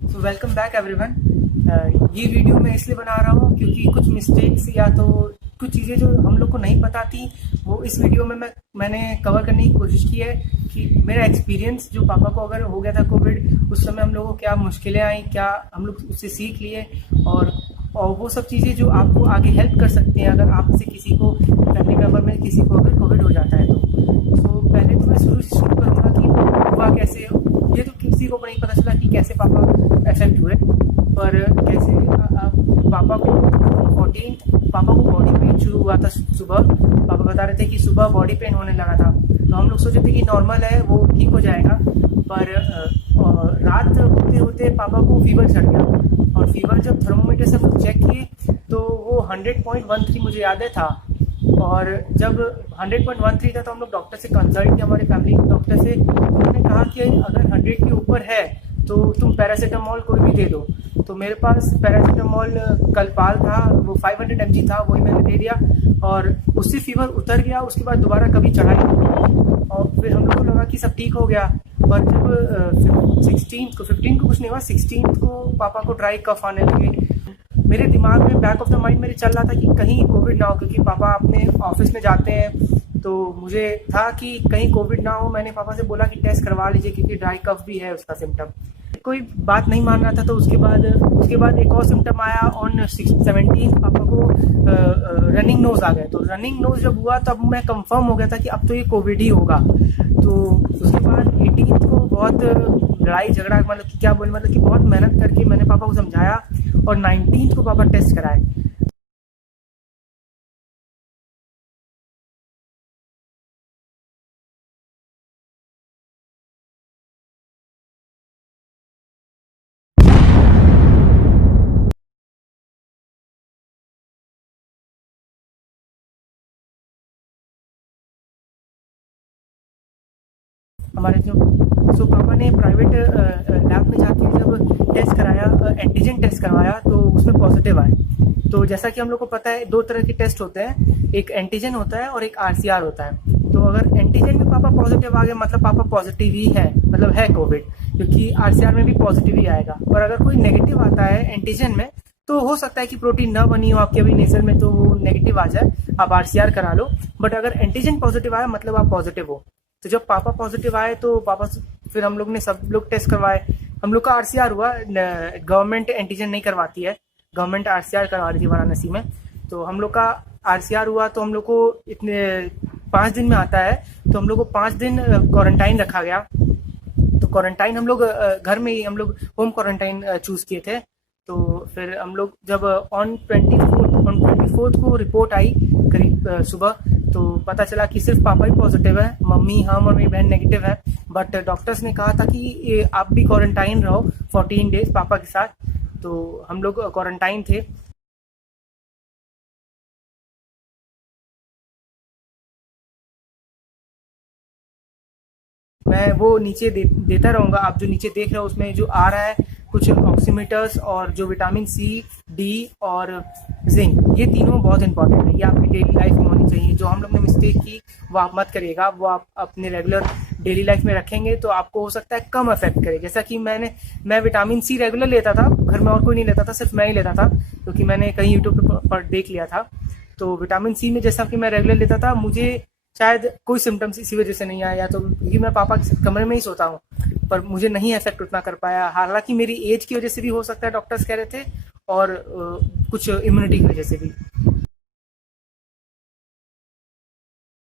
So welcome back everyone. ये video मैं इसलिए बना रहा हूँ क्योंकि कुछ मिस्टेक्स या तो कुछ चीज़ें जो हम लोग को नहीं पता थी वो इस वीडियो में मैंने कवर करने की कोशिश की है कि मेरा एक्सपीरियंस जो पापा को अगर हो गया था कोविड, उस समय हम लोगों को क्या मुश्किलें आई, क्या हम लोग उससे सीख लिए और वो सब चीज़ें जो आपको आगे हेल्प कर सकती हैं अगर आप से किसी को फैमिली मेम्बर में किसी को अगर कोविड हो जाता है तो पहले तो मैं शुरू करूँगा कि हुआ कैसे। ये तो किसी को नहीं पता चला कि कैसे पापा अफेक्ट हुए, पर कैसे पापा को बॉडी पेन शुरू हुआ था। सुबह पापा बता रहे थे कि सुबह बॉडी पेन होने लगा था, तो हम लोग सोचे थे कि नॉर्मल है, वो ठीक हो जाएगा। पर रात होते होते पापा को फीवर चढ़ गया और फीवर जब थर्मोमीटर से हम लोग चेक किए तो वो 100.13 मुझे याद है था। और जब 100.13 था तो हम लोग डॉक्टर से कंसल्ट किया, हमारे फैमिली डॉक्टर से। उन्होंने कहा कि अगर 100 के ऊपर है तो तुम पैरासीटामोल कोई भी दे दो। तो मेरे पास पैरासीटामोल कलपाल था, वो 500 mg था, वही मैंने दे दिया और उससे फीवर उतर गया। उसके बाद दोबारा कभी चढ़ा ही नहीं और फिर हम लोग को लगा कि सब ठीक हो गया। पर जब 15 को कुछ नहीं हुआ, 16 को पापा को ड्राई कफ आने लगे। मेरे दिमाग में बैक ऑफ द माइंड मेरे चल रहा था कि कहीं कोविड ना हो, क्योंकि पापा अपने ऑफिस में जाते हैं, तो मुझे था कि कहीं कोविड ना हो। मैंने पापा से बोला कि टेस्ट करवा लीजिए क्योंकि ड्राई कफ भी है उसका सिम्टम। कोई बात नहीं मान रहा था, तो उसके बाद एक और सिम्टम आया ऑन 17 पापा को रनिंग नोज आ गए। तो रनिंग नोज जब हुआ तब मैं कंफर्म हो गया था कि अब तो ये कोविड ही होगा। तो उसके बाद 18 को बहुत लड़ाई झगड़ा, मतलब कि क्या बोले, मतलब कि बहुत मेहनत करके मैंने पापा को समझाया और 19 को पापा टेस्ट कराए। हमारे जो पापा ने प्राइवेट लैब में जाके जब टेस्ट कराया, एंटीजन टेस्ट करवाया, तो उसमें पॉजिटिव आए। तो जैसा कि हम लोग को पता है, दो तरह के टेस्ट होते हैं, एक एंटीजन होता है और एक आरसीआर होता है। तो अगर एंटीजन में पापा पॉजिटिव आ गए मतलब पापा पॉजिटिव ही है, मतलब है कोविड, क्योंकि आरसीआर में भी पॉजिटिव ही आएगा। पर अगर कोई नेगेटिव आता है एंटीजन में तो हो सकता है कि प्रोटीन ना बनी हो आपके अभी नेजर में, तो वो नेगेटिव आ जाए, आप आरसीआर करा लो। बट अगर एंटीजन पॉजिटिव आया मतलब आप पॉजिटिव हो। तो जब पापा पॉजिटिव आए तो फिर हम लोग ने सब लोग टेस्ट करवाए। हम लोग का आरसीआर हुआ, गवर्नमेंट एंटीजन नहीं करवाती है, गवर्नमेंट आरसीआर करवा रही थी वाराणसी में। तो हम लोग का आरसीआर हुआ तो हम लोग को इतने 5 दिन में आता है, तो हम लोग को 5 दिन क्वारंटाइन रखा गया। तो क्वारंटाइन हम लोग घर में ही, हम लोग होम क्वारंटाइन चूज किए थे। तो फिर हम लोग जब ऑन 24 को रिपोर्ट आई करीब सुबह, तो पता चला कि सिर्फ पापा ही पॉजिटिव है, मम्मी, हम और मेरी बहन नेगेटिव है। बट डॉक्टर्स ने कहा था कि आप भी क्वारंटाइन रहो 14 डेज पापा के साथ। तो हम लोग क्वारंटाइन थे। मैं वो नीचे देता रहूँगा, आप जो नीचे देख रहे हो उसमें जो आ रहा है कुछ ऑक्सीमीटर्स और जो विटामिन सी, डी और जिंक, ये तीनों बहुत इंपॉर्टेंट है, ये आपकी डेली लाइफ में होनी चाहिए। जो हम लोग ने मिस्टेक की वो आप मत करिएगा, वो आप अपने रेगुलर डेली लाइफ में रखेंगे तो आपको हो सकता है कम अफेक्ट करे। जैसा कि मैं विटामिन सी रेगुलर लेता था, घर में और कोई नहीं लेता था, सिर्फ मैं ही लेता था, क्योंकि मैंने कहीं यूट्यूब पर देख लिया था। तो विटामिन सी में जैसा कि मैं रेगुलर लेता था, मुझे शायद कोई सिम्टम्स इसी वजह से नहीं आया, या तो क्योंकि मैं पापा के कमरे में ही सोता हूँ, पर मुझे नहीं इफेक्ट उतना कर पाया। हालांकि मेरी एज की वजह से भी हो सकता है, डॉक्टर्स कह रहे थे, और कुछ इम्यूनिटी की वजह से भी।